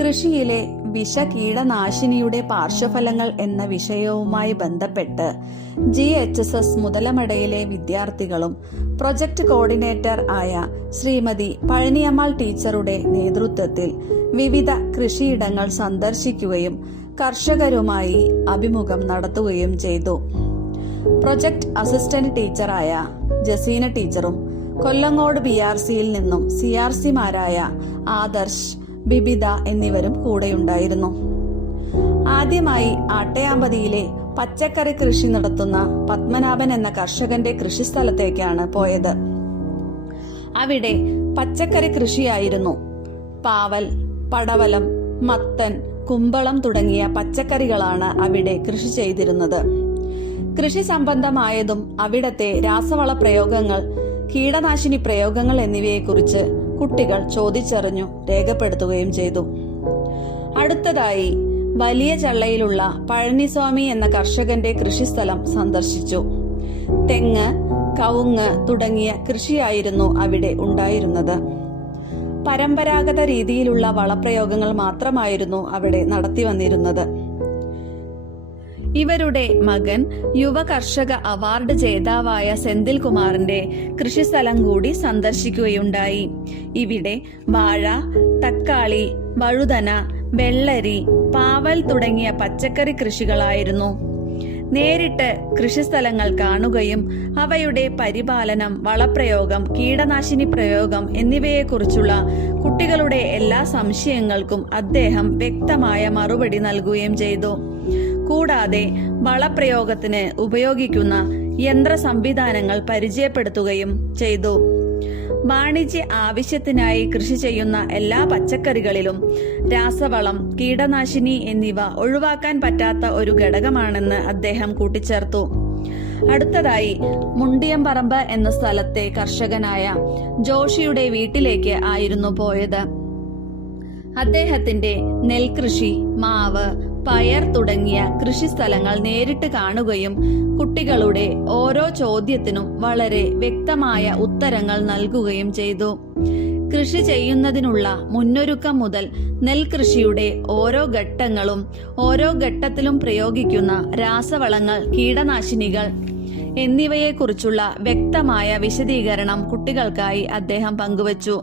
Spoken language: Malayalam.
കൃഷിയിലെ വിഷകീടനാശിനിയുടെ പാർശ്വഫലങ്ങൾ എന്ന വിഷയവുമായി ബന്ധപ്പെട്ട് GHSS മുതലമടയിലെ വിദ്യാർത്ഥികളും പ്രൊജക്ട് കോർഡിനേറ്റർ ആയ ശ്രീമതി പഴനിയമ്മാൾ ടീച്ചറുടെ നേതൃത്വത്തിൽ വിവിധ കൃഷിയിടങ്ങൾ സന്ദർശിക്കുകയും കർഷകരുമായി അഭിമുഖം നടത്തുകയും ചെയ്തു. പ്രൊജക്ട് അസിസ്റ്റന്റ് ടീച്ചറായ ജസീന ടീച്ചറും കൊല്ലങ്ങോട് BRCയിൽ നിന്നും CRCമാരായ ആദർശ്, ബിബിത എന്നിവരും കൂടെയുണ്ടായിരുന്നു. ആദ്യമായി ആട്ടയാമ്പതിയിലെ പച്ചക്കറി കൃഷി നടത്തുന്ന പത്മനാഭൻ എന്ന കർഷകന്റെ കൃഷിസ്ഥലത്തേക്കാണ് പോയത്. അവിടെ പച്ചക്കറി കൃഷിയായിരുന്നു. പാവൽ, പടവലം, മത്തൻ, കുമ്പളം തുടങ്ങിയ പച്ചക്കറികളാണ് അവിടെ കൃഷി ചെയ്തിരുന്നത്. കൃഷി സംബന്ധമായതും അവിടത്തെ രാസവള പ്രയോഗങ്ങൾ, കീടനാശിനി പ്രയോഗങ്ങൾ എന്നിവയെക്കുറിച്ച് കുട്ടികൾ ചോദിച്ചറിഞ്ഞു രേഖപ്പെടുത്തുകയും ചെയ്തു. അടുത്തതായി വലിയ ചള്ളയിലുള്ള പഴനിസ്വാമി എന്ന കർഷകന്റെ കൃഷിസ്ഥലം സന്ദർശിച്ചു. തെങ്ങ്, കവുങ്ങ് തുടങ്ങിയ കൃഷിയായിരുന്നു അവിടെ ഉണ്ടായിരുന്നത്. പരമ്പരാഗത രീതിയിലുള്ള വളപ്രയോഗങ്ങൾ മാത്രമായിരുന്നു അവിടെ നടത്തി വന്നിരുന്നത്. ഇവരുടെ മകൻ യുവ കർഷക അവാർഡ് ജേതാവായ സെന്തിൽ കുമാറിന്റെ കൃഷിസ്ഥലം കൂടി സന്ദർശിക്കുകയുണ്ടായി. ഇവിടെ വാഴ, തക്കാളി, വഴുതന, വെള്ളരി, പാവൽ തുടങ്ങിയ പച്ചക്കറി കൃഷികളായിരുന്നു. നേരിട്ട് കൃഷിസ്ഥലങ്ങൾ കാണുകയും അവയുടെ പരിപാലനം, വളപ്രയോഗം, കീടനാശിനി പ്രയോഗം എന്നിവയെക്കുറിച്ചുള്ള കുട്ടികളുടെ എല്ലാ സംശയങ്ങൾക്കും അദ്ദേഹം വ്യക്തമായ മറുപടി നൽകുകയും ചെയ്തു. കൂടാതെ വളപ്രയോഗത്തിന് ഉപയോഗിക്കുന്ന യന്ത്ര സംവിധാനങ്ങൾ പരിചയപ്പെടുത്തുകയും ചെയ്തു. വാണിജ്യ ആവശ്യത്തിനായി കൃഷി ചെയ്യുന്ന എല്ലാ പച്ചക്കറികളിലും രാസവളം, കീടനാശിനി എന്നിവ ഒഴിവാക്കാൻ പറ്റാത്ത ഒരു ഘടകമാണെന്ന് അദ്ദേഹം കൂട്ടിച്ചേർത്തു. അടുത്തതായി മുണ്ടിയംപറമ്പ് എന്ന സ്ഥലത്തെ കർഷകനായ ജോഷിയുടെ വീട്ടിലേക്ക് ആയിരുന്നു പോയത്. അദ്ദേഹത്തിന്റെ നെൽകൃഷി, മാവ്, പയർ തുടങ്ങിയ കൃഷിസ്ഥലങ്ങൾ നേരിട്ട് കാണുകയും കുട്ടികളുടെ ഓരോ ചോദ്യത്തിനും വളരെ വ്യക്തമായ ഉത്തരങ്ങൾ നൽകുകയും ചെയ്തു. കൃഷി ചെയ്യുന്നതിനുള്ള മുന്നൊരുക്കം മുതൽ നെൽകൃഷിയുടെ ഓരോ ഘട്ടങ്ങളും ഓരോ ഘട്ടത്തിലും പ്രയോഗിക്കുന്ന രാസവളങ്ങൾ, കീടനാശിനികൾ എന്നിവയെക്കുറിച്ചുള്ള വ്യക്തമായ വിശദീകരണം കുട്ടികൾക്കായി അദ്ദേഹം പങ്കുവച്ചു.